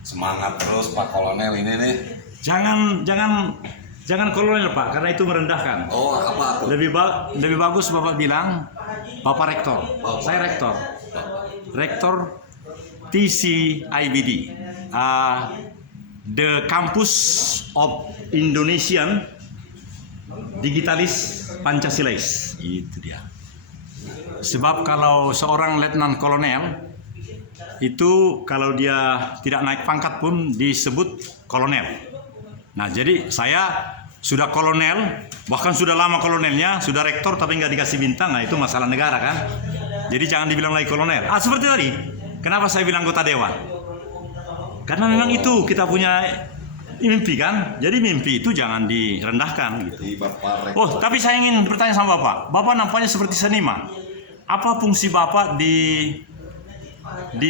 Semangat terus Pak Kolonel ini nih. Jangan kolonel Pak, karena itu merendahkan. Oh, apa tuh? Lebih bagus Bapak bilang Bapak Rektor. Saya Rektor. Rektor TCIBD. The Campus of Indonesian Digitalis Pancasilais. Itu dia. Sebab kalau seorang letnan kolonel itu kalau dia tidak naik pangkat pun disebut kolonel. Nah, jadi saya sudah kolonel, bahkan sudah lama kolonelnya, sudah rektor tapi nggak dikasih bintang. Nah, itu masalah negara kan. Jadi jangan dibilang lagi kolonel. Seperti tadi, kenapa saya bilang anggota dewan? Karena memang itu kita punya mimpi kan. Jadi mimpi itu jangan direndahkan gitu. Oh, tapi saya ingin bertanya sama Bapak. Bapak nampaknya seperti seniman. Apa fungsi Bapak di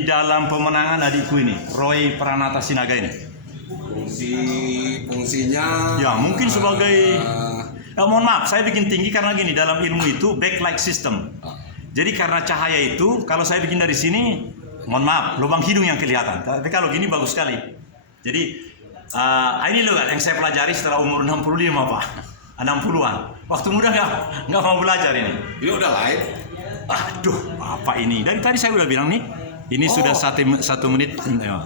dalam pemenangan adikku ini, Roy Pranata Sinaga ini? Fungsinya ya mungkin sebagai mohon maaf, saya bikin tinggi karena gini, dalam ilmu itu backlight system. Jadi karena cahaya itu kalau saya bikin dari sini, mohon maaf, lubang hidung yang kelihatan. Tapi kalau gini bagus sekali. Jadi ini loh yang saya pelajari setelah umur 65 Pak. 60-an. Waktu muda nggak mau belajar ini. Ini udah live. Aduh, Bapak ini. Dari tadi saya udah bilang nih, ini sudah 1 menit.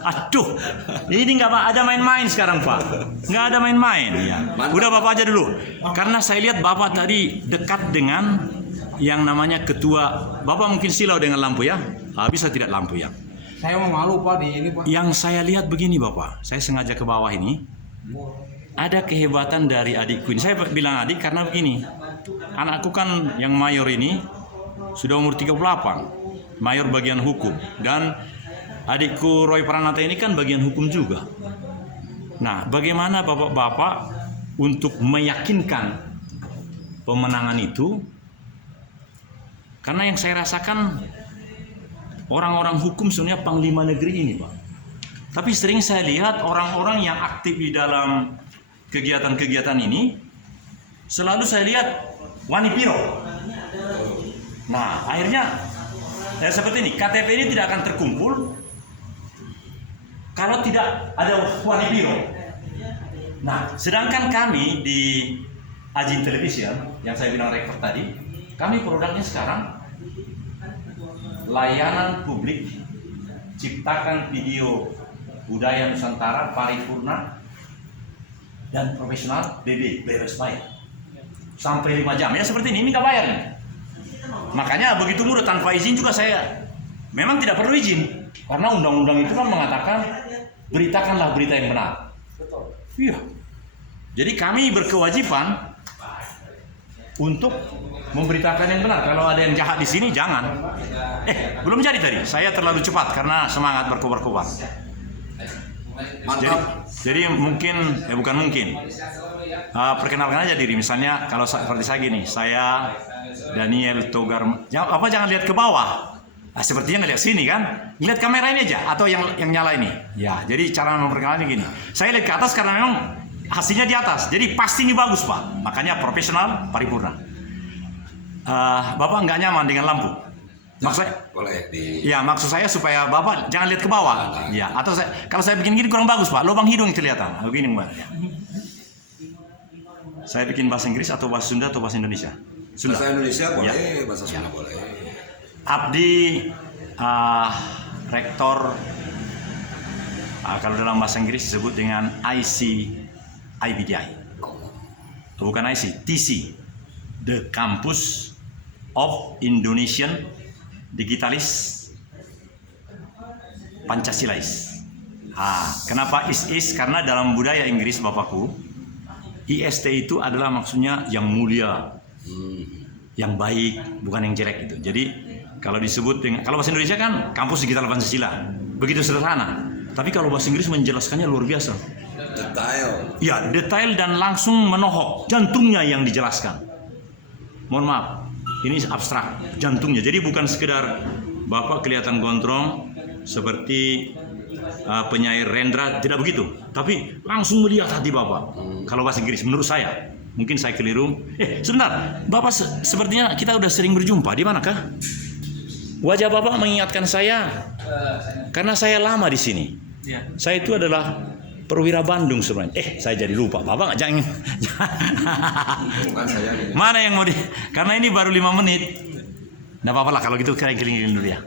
Aduh, ini nggak ada main-main sekarang Pak. Nggak ada main-main. Ya. Udah Bapak aja dulu. Karena saya lihat Bapak tadi dekat dengan yang namanya ketua. Bapak mungkin silau dengan lampu ya. Bisa tidak lampu ya. Saya mau malu Pak di ini Pak. Yang saya lihat begini Bapak. Saya sengaja ke bawah ini. Ada kehebatan dari adikku ini. Saya bilang adik karena begini. Anakku kan yang mayor ini sudah umur 38, mayor bagian hukum, dan adikku Roy Pranata ini kan bagian hukum juga. Nah, bagaimana Bapak-Bapak untuk meyakinkan pemenangan itu? Karena yang saya rasakan orang-orang hukum sebenarnya panglima negeri ini Pak. Tapi sering saya lihat orang-orang yang aktif di dalam kegiatan-kegiatan ini, selalu saya lihat wanipiro. Nah, akhirnya seperti ini, KTP ini tidak akan terkumpul kalau tidak ada wanipiro. Nah, sedangkan kami di Ajin Television yang saya bilang rektor tadi, kami produknya sekarang layanan publik, ciptakan video budaya Nusantara paripurna dan profesional, BB beres bayar sampai 5 jam ya, seperti ini minta bayar nih. Makanya begitu mudah tanpa izin juga saya memang tidak perlu izin karena undang-undang itu kan mengatakan beritakanlah berita yang benar. Iya. Jadi kami berkewajiban untuk memberitakan yang benar. Kalau ada yang jahat di sini jangan. Belum jadi tadi. Saya terlalu cepat karena semangat berkobar-kobar. Jadi mungkin bukan mungkin. Perkenalkan aja diri. Misalnya kalau seperti saya gini, saya Daniel Togar. Jangan lihat ke bawah. Sepertinya ngeliat sini kan, lihat kamera ini aja atau yang nyala ini. Ya, jadi cara memperkenalkannya gini. Saya lihat ke atas karena memang hasilnya di atas. Jadi pasti ini bagus Pak. Makanya profesional paripurna. Bapak nggak nyaman dengan lampu? Maksud saya, ya maksud saya supaya Bapak jangan lihat ke bawah. Ya, atau kalau saya bikin gini kurang bagus Pak. Lubang hidung kelihatan. Begini Mbak. Saya bikin bahasa Inggris atau bahasa Sunda atau bahasa Indonesia? Sunda. Bahasa Indonesia boleh, ya. Bahasa Sunda boleh. Abdi rektor, kalau dalam bahasa Inggris disebut dengan IBDI, bukan IC, TC, The Campus of Indonesian Digitalis Pancasilais. Kenapa is? Karena dalam budaya Inggris Bapakku, IST itu adalah maksudnya yang mulia, yang baik, bukan yang jelek itu. Jadi kalau disebut dengan, kalau bahasa Indonesia kan kampus digital Pancasila, begitu sederhana. Tapi kalau bahasa Inggris menjelaskannya luar biasa. Detail. Ya, detail dan langsung menohok. Jantungnya yang dijelaskan. Mohon maaf, ini abstrak. Jantungnya. Jadi bukan sekedar Bapak kelihatan gondrong seperti penyair Rendra, tidak begitu. Tapi langsung melihat hati Bapak. Kalau bahasa Inggris, menurut saya. Mungkin saya keliru. Sebentar. Bapak sepertinya kita udah sering berjumpa. Di manakah? Wajah Bapak mengingatkan saya. Karena saya lama di sini. Saya itu adalah perwira Bandung sebenarnya. Saya jadi lupa. Bapak nggak jangan. Bukan saya gini. Mana yang mau di? Karena ini baru 5 menit. Nggak apa-apa lah kalau gitu keliling-keliling dulu ya.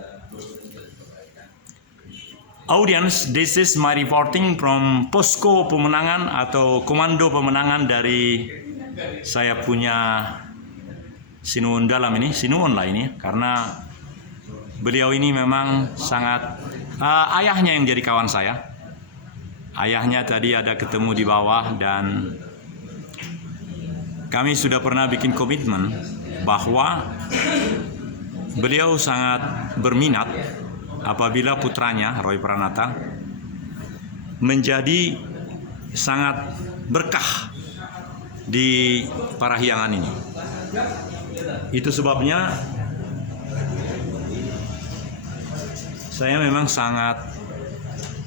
Audience, this is my reporting from Posko Pemenangan atau Komando Pemenangan dari saya punya Sinuun dalam ini, Sinuun lah ini, karena beliau ini memang sangat ayahnya yang jadi kawan saya. Ayahnya tadi ada ketemu di bawah dan kami sudah pernah bikin komitmen bahwa beliau sangat berminat apabila putranya Roy Pranata menjadi sangat berkah di Parahyangan ini. Itu sebabnya saya memang sangat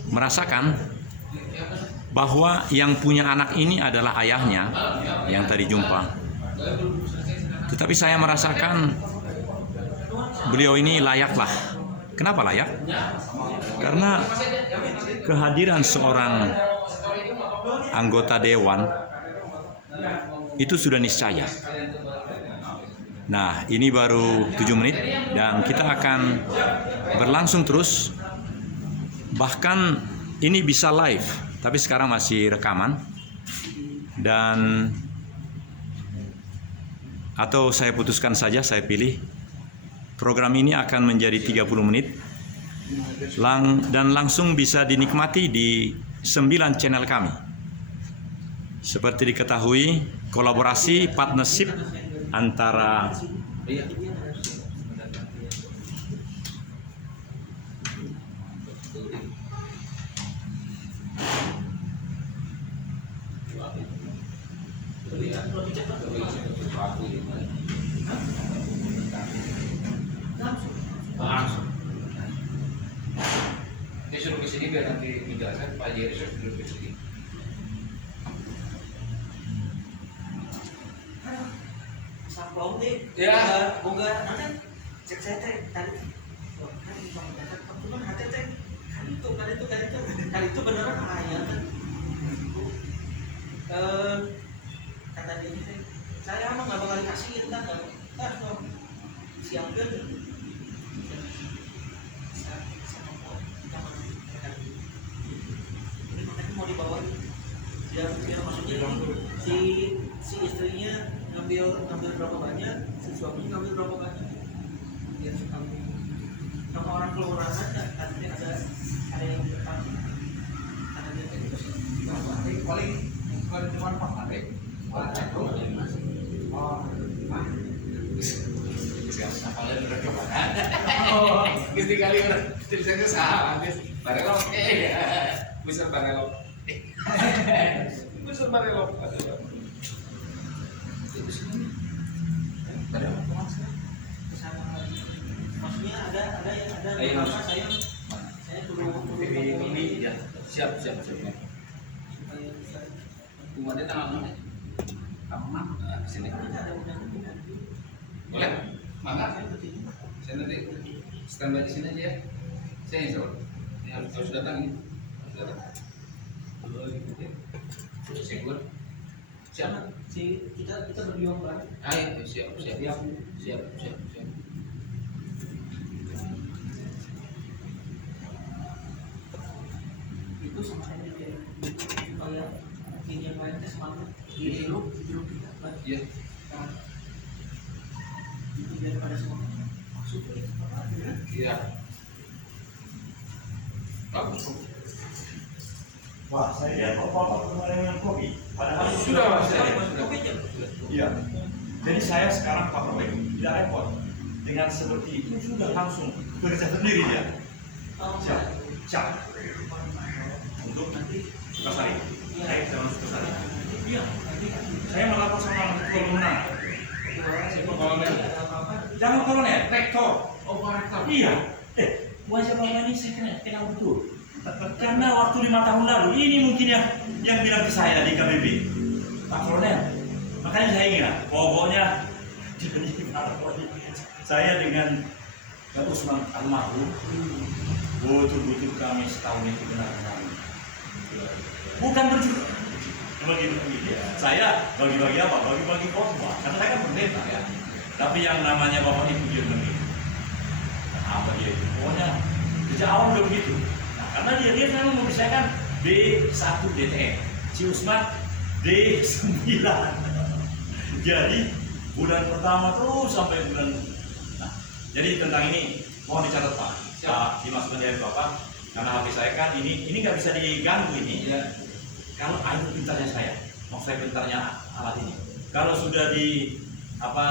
merasakan bahwa yang punya anak ini adalah ayahnya yang tadi jumpa. Tetapi saya merasakan beliau ini layaklah. Kenapa layak? Karena kehadiran seorang anggota dewan itu sudah niscaya. Nah, ini baru 7 menit dan kita akan berlangsung terus. Bahkan ini bisa live, tapi sekarang masih rekaman. Dan atau saya putuskan saja, saya pilih program ini akan menjadi 30 menit dan langsung bisa dinikmati di 9 channel kami. Seperti diketahui, kolaborasi partnership antara Dia suruh kesini biar nanti menjelaskan Pak Jiri suruh kesini. Ya, bunga nanti cek saya teh tadi kan cuman hati teh kan itu beneran ayah kan kata dia teh saya mah nggak bakal dikasih entar siang kan ini makanya mau dibawa biar maksudnya si istrinya ngambil berapa banyak, si suaminya ngambil berapa banyak, biar sama orang kelurahan nanti ada yang depan, ada yang gitu. paling cuma Pak Ade. Siapa lagi udah coba? Gusti kali udah tulisannya salah, Barelok. Bisa Barelok. Bisa Barelok. Maksudnya ada saya perlu ini ya siap. Umatnya tanggal 6 ya? Tanggal 6? Sini. Boleh? Mangga? Saya nanti standby di sini aja ya. Saya yang selalu. Harus datang ini. Harus datang. Siap. Siap. Kita berjuang bareng. Ayo, siap. Itu sama saya juga supaya ini yang lain teh semangat hidup kita baik. Iya. Itu daripada semangat maksudnya apa? Iya. Bagus. Wah, saya lihat Bapak kemarin dengan kopi. Padahal Sudah. Iya. Jadi saya sekarang Pak Roy tidak repot dengan seperti itu, sudah langsung bekerja sendiri dia. Siap. Iya. Wajah Bapak ini saya kenal betul. Karena waktu 5 tahun lalu, ini mungkin yang bilang ke saya di KBB, Pak Kolonel. Makanya saya ingat, pokoknya saya dengan Pak Usman almarhum, betul-betul kami setahun itu benar-benar. Bukan berjuang. Bagi-bagi. Saya bagi-bagi apa? Bagi-bagi khotbah. Karena saya kan pendeta ya. Tapi yang namanya Bapak Ibu dia begini. Apa dia itu? Pokoknya sejak awal udah begitu. Nah, karena dia memang memisahkan B1 DTM, si Usman D9. Jadi bulan pertama terus sampai bulan. Nah, jadi tentang ini mohon dicatat Pak. Dimasukkan dari Bapak. Karena hati saya kan ini nggak bisa diganggu ini. Ya. Kalau itu pintarnya saya, mau saya pintarnya alat ini. Kalau sudah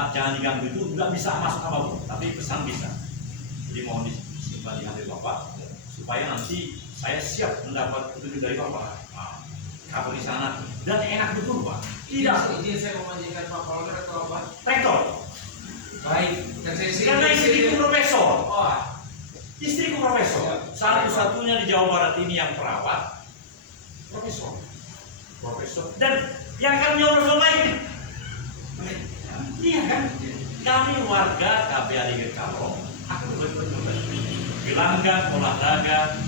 jangan diganggu itu nggak bisa masuk apapun, tapi pesan bisa. Jadi mohon disimpan di hati Bapak supaya nanti saya siap mendapat petunjuk dari Bapak. Kabur di sana dan enak betul Pak. Tidak. Izin saya memanjakan Pak Kolonel atau apa? Rektor. Baik. Dan saya Karena istriku profesor. Oh. Istriku profesor. Satu-satunya di Jawa Barat ini yang perawat profesor. Dan yang kami orang lain. Iya kan? Kami warga KPAD Gerkalong. Aku betul-betul gelanggang olahraga.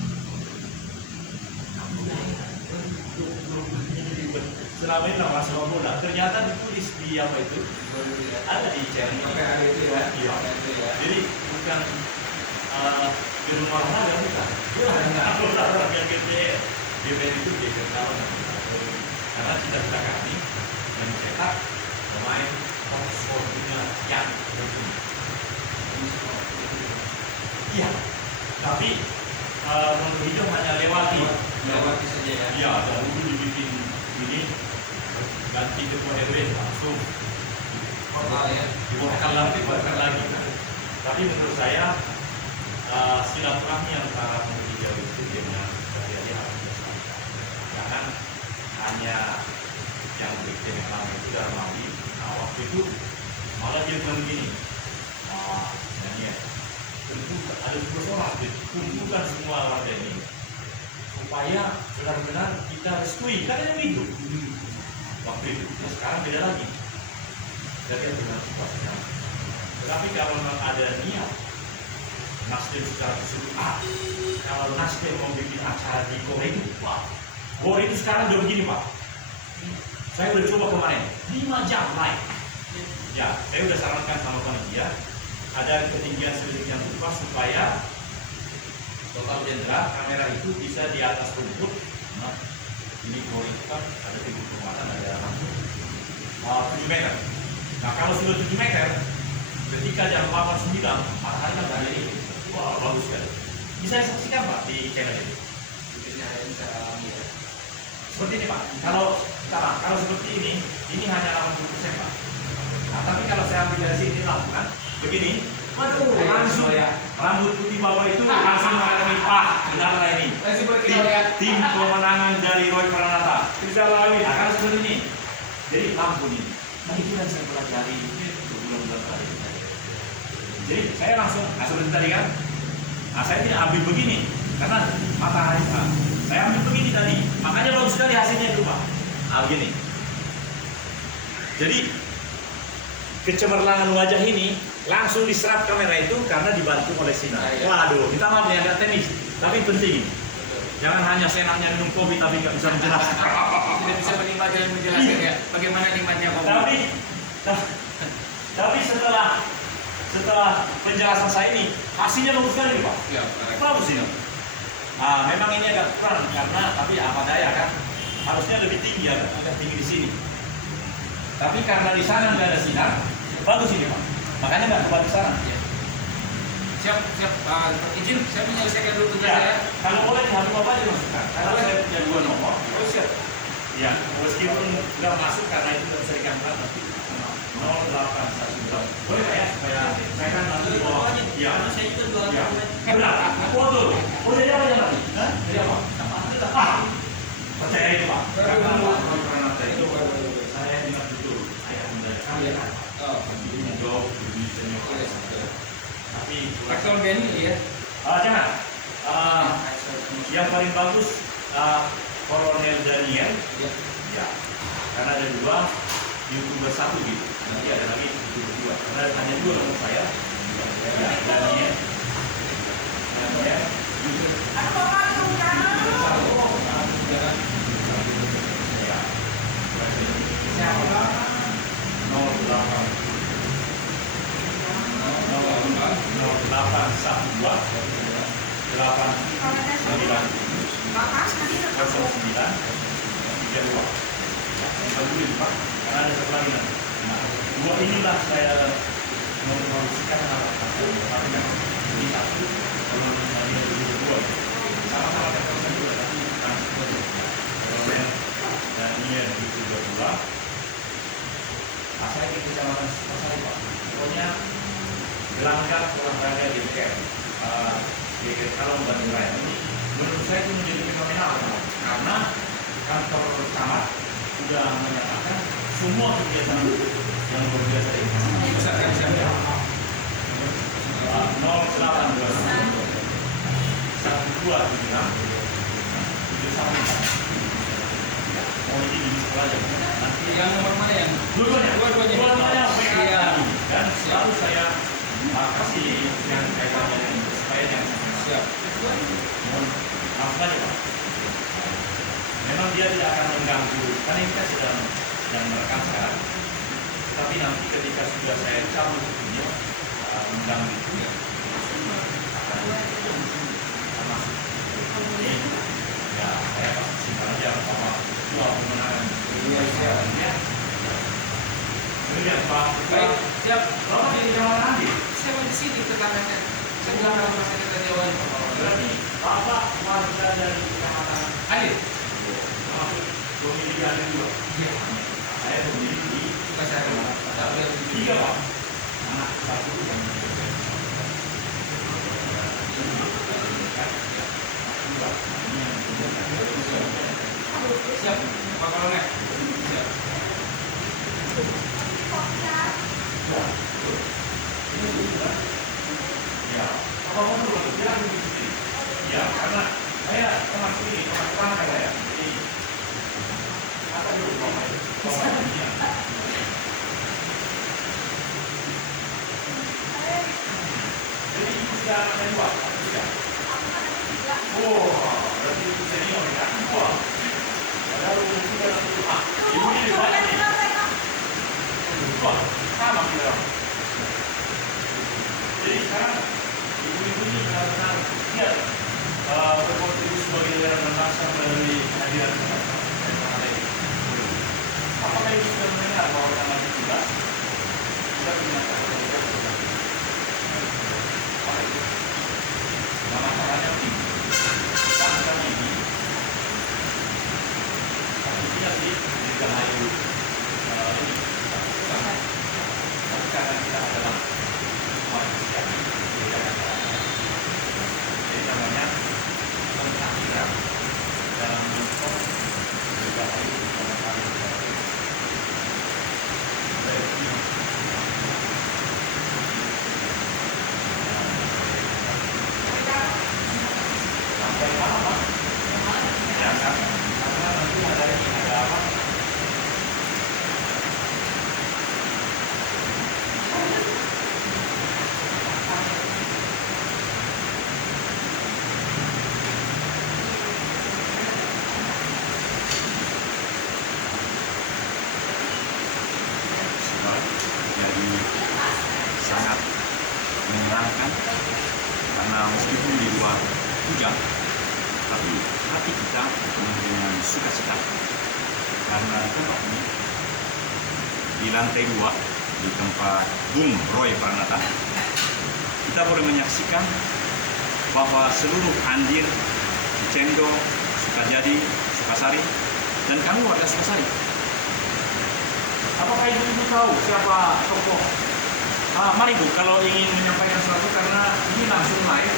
Selama ini nama sepak bola. Ternyata ditulis di apa itu? Ada di channel. Iya. Jadi bukan di rumah olahraga bukan. Olahraga GBR. GBR itu di Gerkalong. Karena cita-cita kami mencetak pemain top skor dunia yang berguna. Iya, tapi untuk itu hanya lewati saja ya. Iya, dahulu dibikin ini ganti ketua RW langsung dibuatkan lagi. Tapi menurut saya silaturahmi antara pemuda itu dengan terjadi harus diselesaikan. Jangan hanya yang bikin lama itu dalam mandi. Nah waktu itu malah dia bilang begini, ya tentu ada persoalan, kumpulkan semua warga ini supaya benar-benar kita restui, karena begitu. Waktu itu, sekarang beda lagi. Jadi benar situasinya. Tetapi kalau memang ada niat Nasdem secara keseluruhan, kalau Nasdem mau bikin acara di Gor itu, Gor itu sekarang udah begini Pak. Saya udah coba kemarin 5 jam naik. Ya, saya udah sarankan sama panitia ada ketinggian sedemikian rupa supaya total jenderal kamera itu bisa di atas rumput. Nah, ini Gor itu kan ada pintu perumahan, ada langsung 7 meter. Nah kalau sudah 7 meter, ketika jam 8-9 matahari kan ada ini, wah bagus sekali. Bisa saksikan Pak di channel ini. Seperti ini Pak. Kalau seperti ini hanya 80% Pak. Nah tapi kalau saya ambil dari sini langsung begini, waduh langsung ya. Rambut putih Bapak itu langsung mengalami Pak. Benar ini. Tim pemenangan dari Roy Pranata. Bisa lagi. Nah kalau seperti ini, jadi lampu ini. Nah itu yang saya pelajari bulan-bulan tadi. Jadi saya langsung seperti tadi kan. Nah saya tidak ambil begini karena matahari Pak. Saya ambil begini tadi. Makanya bagus sekali hasilnya itu Pak. Nah begini. Jadi kecemerlangan wajah ini langsung diserap kamera itu karena dibantu oleh sinar. Waduh, minta maaf ya agak teknis, tapi penting. Jangan hanya senangnya minum kopi tapi nggak bisa menjelaskan. Tidak bisa menikmati dan menjelaskan ya bagaimana nikmatnya kopi. Tapi setelah penjelasan saya ini hasilnya bagus sekali Pak. Ya, bagus ini. Nah, memang ini agak kurang karena tapi apa daya kan harusnya lebih tinggi agak tinggi di sini. Tapi karena di sana nggak ada sinar, bagus ini Pak. Makanya nggak buat di sana. Ya. Siap. Izin, saya menyelesaikan dulu tugas saya. Kalau boleh di hati Bapak dimasukkan. Karena saya punya 2 nomor. Oh siap. Ya, meskipun nggak masuk karena itu nggak bisa dikamera nanti 0812. Boleh Pak ya supaya saya kan nanti bawa. Iya. Karena saya juga jualan Ya. dokumen. Benar. Foto. Oh jadi apa ya nanti? Jadi apa? Percaya itu Pak. Karena Roy Pranata itu saya ingat betul. Ayah bunda kami kan. Oh. Ini menjawab lebih senior. Tapi Rektor Benny ya. bagus Kolonel Daniel. Ya, karena ada 2 YouTuber 1 gitu. Nanti ada lagi YouTuber 2. Karena hanya 2 menurut saya. Ya, Daniel. Karena ada satu lagi nanti. Nah, 2 inilah saya mempromosikan ini 1 kalau misalnya ada 2 sama-sama terkoneksi juga tapi bukan dan ini ada di 2 saya di Kecamatan Sukasari Pak. Pokoknya gelanggang olahraga di BKR di Kalong Bandung Raya ini menurut saya itu menjadi fenomenal karena kantor camat sudah menyatakan semua kegiatan yang luar biasa ini. Pusat kan siapa? 0826 12 71 oh ini di sekolah aja nanti Yang nomor mana yang? dua-duanya Iya. dan selalu saya kasih yang kaitannya supaya yang Siap. mohon maaf saja Pak. Memang dia tidak akan mengganggu karena ini kan sedang merekam sekarang tapi nanti ketika sudah saya cabut video mengganggu itu akan masuk jadi ya saya pasti simpan aja bahwa dua kemenangan ya kemudian Pak Baik, siap. Bapak di Jawa nanti Saya mau di sini tetangganya. Sebelah rumah sakit Jawa. berarti Bapak warga dari Kecamatan Adit. termasuk pemilih ada 2 Iya. saya pemilih di Pasar. 3 Pak anak 1 yang Siap. Pak Kolonel. Siap. ya apa perlu dia di sini ya karena saya termasuk ini termasuk saya jadi apa dulu Bapak ya jadi itu sudah ada 2 tidak oh berarti itu senior ya wah baru sudah ibu ini banyak nih wah sama kita jadi sekarang ibu-ibu ini benar-benar dia berkontribusi sebagai daerah bangsa melalui kehadiran apakah ibu sudah mendengar bahwa tanggal 17 kita punya nama caranya tinggi bangsa ini tapi dia sih di Gahayu ini tapi karena kita adalah manusia jadi namanya pentahiran dalam bentuk Gahayu dalam kali sampai apa? Ya kan? Karena nanti ada ini ada apa? Jadi sangat menyenangkan karena meskipun di luar hujan tapi hati kita penuh dengan sukacita karena tempat ini di lantai 2 di tempat Bung Roy Pranata kita boleh menyaksikan bahwa seluruh Andir, Cicendo, Sukajadi, Sukasari dan kami warga Sukasari. Apakah ibu tahu siapa tokoh? Mari Bu, kalau ingin menyampaikan sesuatu karena ini langsung live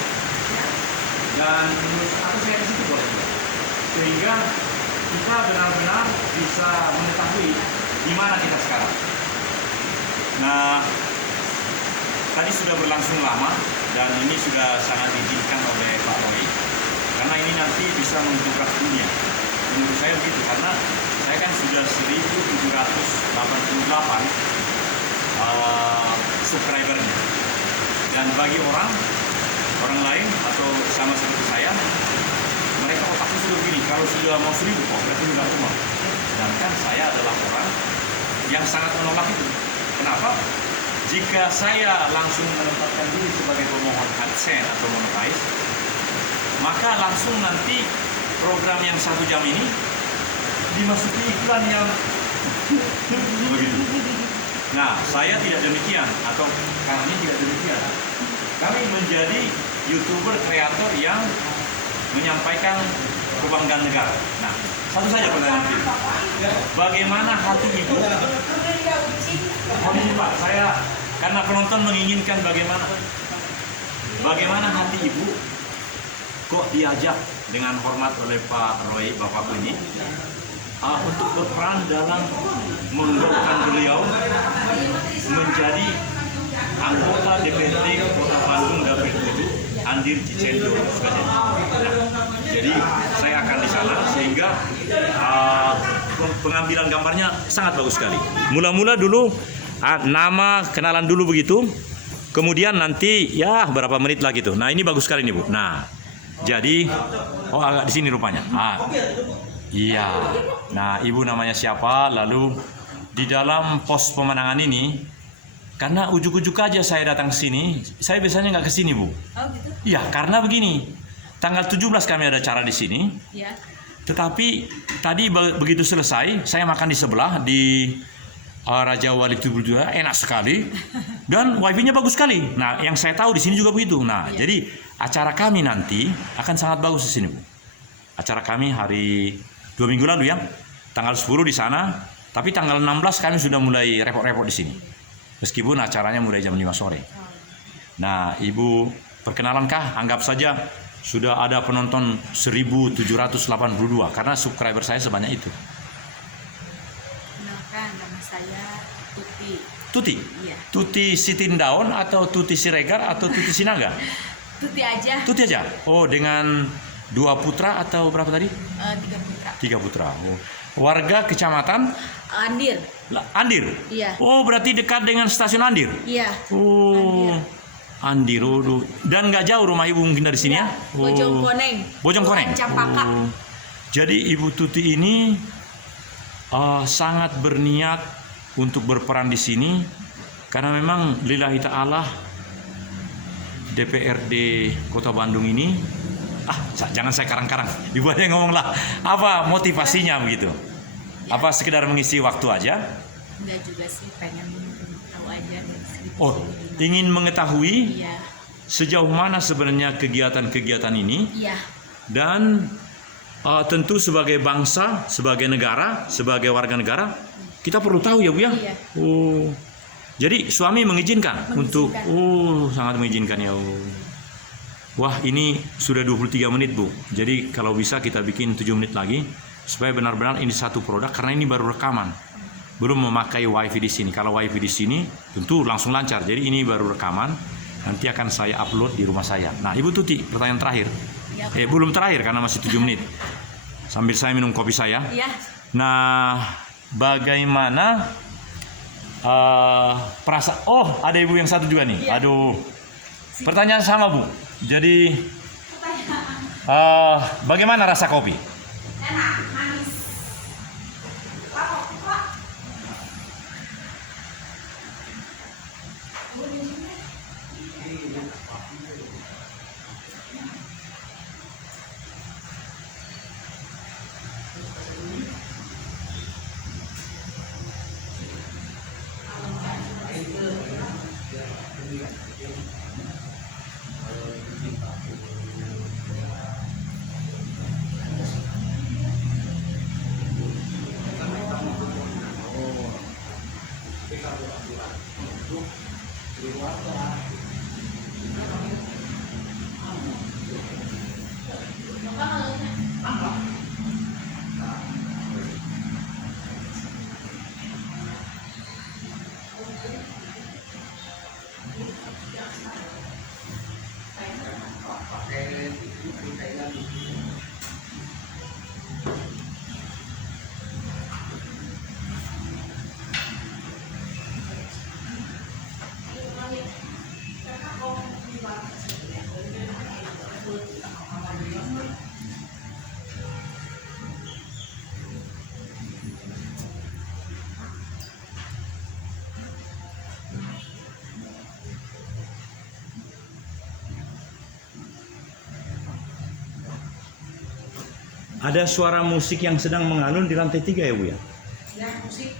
dan menurut aku saya di situ boleh sehingga kita benar-benar bisa mengetahui di mana kita sekarang. Nah, tadi sudah berlangsung lama dan ini sudah sangat diizinkan oleh Pak Roy karena karena ini nanti bisa membuka dunia. Menurut saya begitu, karena saya kan sudah 1788 subscribernya. Dan bagi orang lain atau sama seperti saya, mereka otaknya sudah begini, kalau sudah mau 1000 kok berarti sudah umum. Sedangkan saya adalah orang yang sangat menolak itu. Kenapa? Jika saya langsung menempatkan diri sebagai pemohon AdSense atau monetize, maka langsung nanti program yang 1 jam ini dimasuki iklan yang begitu. Nah, saya tidak demikian, atau kami tidak demikian. Kami menjadi YouTuber kreator yang menyampaikan kebanggaan negara. Nah, satu saja pertanyaan ini. Bagaimana hati ibu? Pak, saya karena penonton menginginkan bagaimana hati ibu kok diajak dengan hormat oleh Pak Roy, Bapakku ini, untuk berperan dalam menggerakkan beliau menjadi anggota DPRD Kota Bandung Dapil 7 Andir Cicendo Sukajadi. Nah, jadi saya akan di sana sehingga pengambilan gambarnya sangat bagus sekali. Mula-mula dulu nama kenalan dulu begitu, kemudian nanti ya berapa menit lagi tuh. Nah, ini bagus sekali nih Bu. Nah, jadi agak di sini rupanya. Iya. Nah, ibu namanya siapa? Lalu di dalam pos pemenangan ini, karena ujuk-ujuk aja saya datang ke sini, saya biasanya nggak ke sini, Bu. Oh, gitu? Iya, karena begini. Tanggal 17 kami ada acara di sini. Iya. Tetapi tadi begitu selesai, saya makan di sebelah di Raja Wali Tubuh, enak sekali. Dan wifi-nya bagus sekali. Nah, yang saya tahu di sini juga begitu. Nah, Iya. jadi acara kami nanti akan sangat bagus di sini, Bu. Acara kami hari 2 minggu lalu ya, tanggal 10 di sana, tapi tanggal 16 kami sudah mulai repot-repot di sini. Meskipun acaranya mulai jam 5 sore. Nah, Ibu perkenalankah? Anggap saja sudah ada penonton 1782 karena subscriber saya sebanyak itu. Kenalkan, nama saya Tuti. Tuti? Iya. Tuti Sitindaun atau Tuti Siregar atau Tuti Sinaga? Tuti aja. Tuti aja? Oh, dengan 2 putra atau berapa tadi? 3 putra. 3 putra. Oh. Warga kecamatan? Andir. Andir? Iya. Oh, berarti dekat dengan stasiun Andir? Iya. Oh, Andir. Oh, dan nggak jauh rumah ibu mungkin dari sini ya? Oh. Bojongkoneng. Bojongkoneng. Campaka. Oh. Jadi Ibu Tuti ini sangat berniat untuk berperan di sini karena memang lillahi ta'ala DPRD Kota Bandung ini jangan saya karang-karang, Ibu aja yang ngomong lah. Apa motivasinya begitu? Ya. Apa sekedar mengisi waktu aja? Enggak juga sih, pengen tahu aja dari segi Oh, ingin mengetahui Iya. sejauh mana sebenarnya kegiatan-kegiatan ini, Iya. dan tentu sebagai bangsa, sebagai negara, sebagai warga negara, kita perlu tahu ya Bu ya. Iya. Oh, jadi suami mengizinkan untuk, sangat mengizinkan ya. Wah, ini sudah 23 menit Bu. Jadi kalau bisa kita bikin 7 menit lagi supaya benar-benar ini satu produk karena ini baru rekaman. Belum memakai wifi di sini. Kalau wifi di sini tentu langsung lancar. Jadi ini baru rekaman. Nanti akan saya upload di rumah saya. Nah, Ibu Tuti, pertanyaan terakhir. Ya, Belum terakhir karena masih 7 menit. Sambil saya minum kopi saya. Iya. Nah, bagaimana perasaan? Oh, ada ibu yang satu juga nih. Iya. Aduh. Pertanyaan sama Bu. Jadi bagaimana rasa kopi? Enak, manis. pakai itu Thailand Ada suara musik yang sedang mengalun di lantai 3 ya Bu ya? Ya, musik.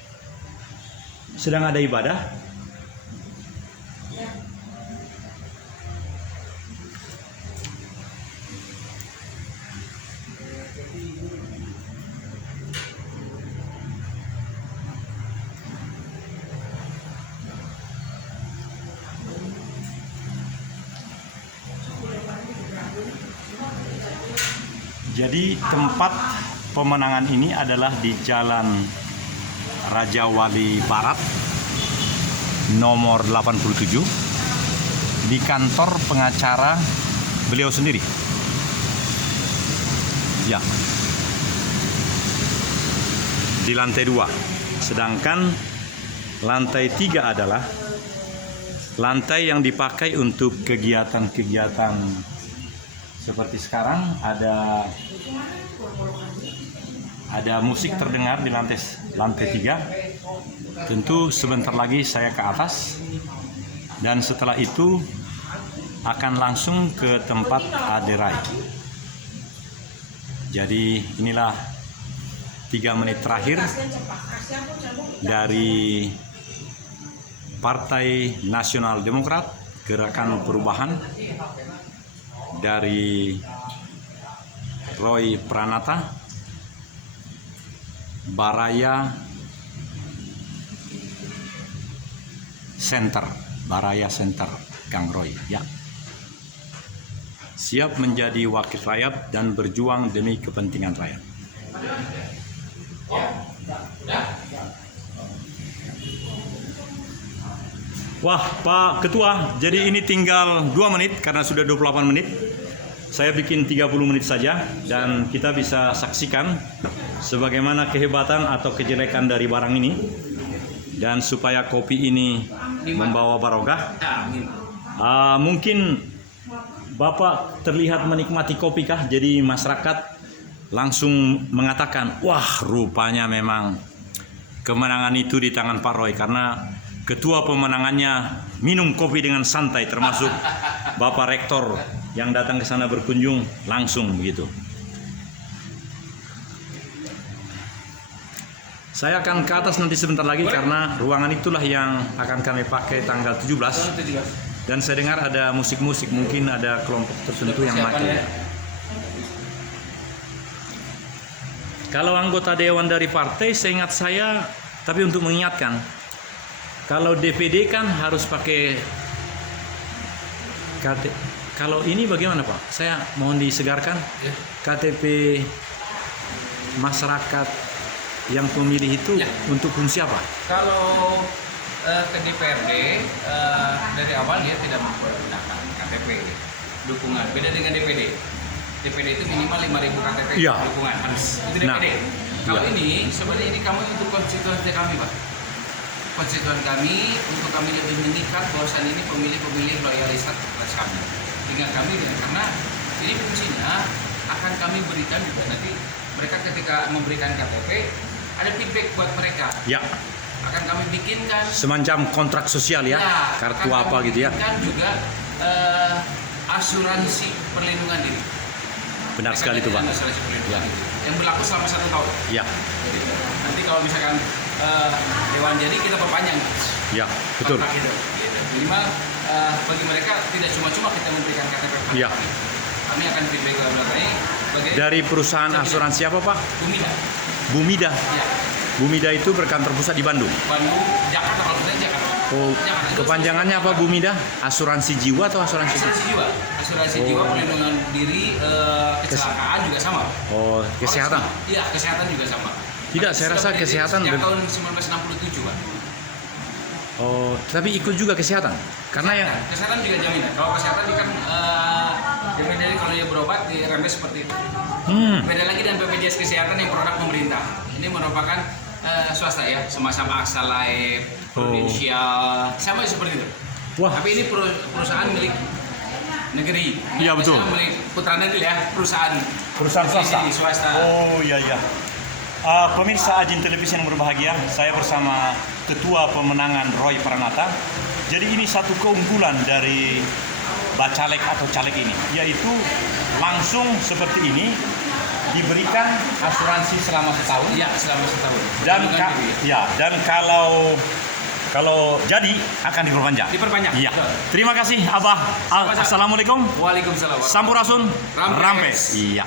Sedang ada ibadah? Ya. Jadi tempat pemenangan ini adalah di Jalan Raja Wali Barat nomor 87 di kantor pengacara beliau sendiri. Ya. Di lantai 2. Sedangkan lantai 3 adalah lantai yang dipakai untuk kegiatan-kegiatan seperti sekarang. Ada musik terdengar di lantai 3. Tentu sebentar lagi saya ke atas dan setelah itu akan langsung ke tempat aderai. Jadi inilah 3 menit terakhir dari Partai Nasional Demokrat, Gerakan Perubahan, dari Roy Pranata, Baraya Center, Kang Roy, ya. Siap menjadi wakil rakyat dan berjuang demi kepentingan rakyat. Wah, Pak Ketua, jadi ini tinggal 2 menit karena sudah 28 menit. Saya bikin 30 menit saja dan kita bisa saksikan sebagaimana kehebatan atau kejelekan dari barang ini. Dan supaya kopi ini membawa barokah, mungkin Bapak terlihat menikmati kopi kah? Jadi masyarakat langsung mengatakan, wah rupanya memang kemenangan itu di tangan Pak Roy, karena ketua pemenangannya minum kopi dengan santai, termasuk Bapak Rektor yang datang ke sana berkunjung langsung begitu. Saya akan ke atas nanti sebentar lagi karena ruangan itulah yang akan kami pakai tanggal 17. Dan saya dengar ada musik-musik, mungkin ada kelompok tertentu yang pakai. Kalau anggota dewan dari partai, seingat saya, tapi untuk mengingatkan, kalau DPD kan harus pakai kalau ini bagaimana Pak? Saya mohon disegarkan KTP masyarakat yang pemilih itu untuk fungsi apa? Kalau ke DPRD dari awal dia tidak menggunakan KTP dukungan. Beda dengan DPD. DPD itu minimal 5.000 KTP dukungan harus. Itu DPD. Kalau ini sebenarnya ini kami untuk konstituen kami Pak. Konstituen kami untuk kami lebih mengikat bahwasan ini pemilih-pemilih loyalis atas kami. Dengan kami karena ini fungsinya akan kami berikan juga nanti mereka ketika memberikan KTP ada feedback buat mereka. Ya. Akan kami bikinkan semacam kontrak sosial ya, kartu apa gitu ya. Kan juga asuransi perlindungan diri. Benar sekali itu Pak. Asuransi perlindungan diri yang berlaku selama 1 tahun. Ya. Jadi, nanti kalau misalkan dewan jadi kita perpanjang. Ya, betul. Gitu. Minimal bagi mereka tidak cuma-cuma kita memberikan KTP. Ya. Kami akan feedback ke belakangnya. Dari perusahaan asuransi apa Pak? Bumida. Bumida. Ya. Bumida itu berkantor pusat di Bandung. Bandung, Jakarta kalau kita Jakarta. Oh, Jakarta. kepanjangannya apa Bumida? Asuransi jiwa atau asuransi? Asuransi jiwa. Asuransi jiwa, perlindungan diri, kecelakaan juga sama. Oh, kesehatan. Iya, kesehatan juga sama. Tidak, saya rasa kesehatan sejak tahun 1967, Pak. Oh, tapi ikut juga kesehatan. Karena yang kesehatan juga jaminan. Kalau kesehatan ini kan jaminan dari kalau dia berobat di remes seperti itu. Beda lagi dengan BPJS kesehatan yang produk pemerintah. Ini merupakan swasta ya, semacam Aksa Life, Prudential, sama seperti itu. Wah. Tapi ini perusahaan milik negeri. Iya betul. Milik putra negeri ya, perusahaan swasta. Oh iya iya. Pemirsa Ajin Televisi yang berbahagia, saya bersama Ketua Pemenangan Roy Pranata. Jadi ini satu keunggulan dari Bacalek atau caleg ini, yaitu langsung seperti ini diberikan asuransi selama setahun. Iya, selama setahun. Dan Perlindungan diri. dan kalau jadi akan diperpanjang. Diperpanjang. Iya. Betul. Terima kasih Abah. Sama-sama. Assalamualaikum. Waalaikumsalam. Sampurasun. Rampes. Iya.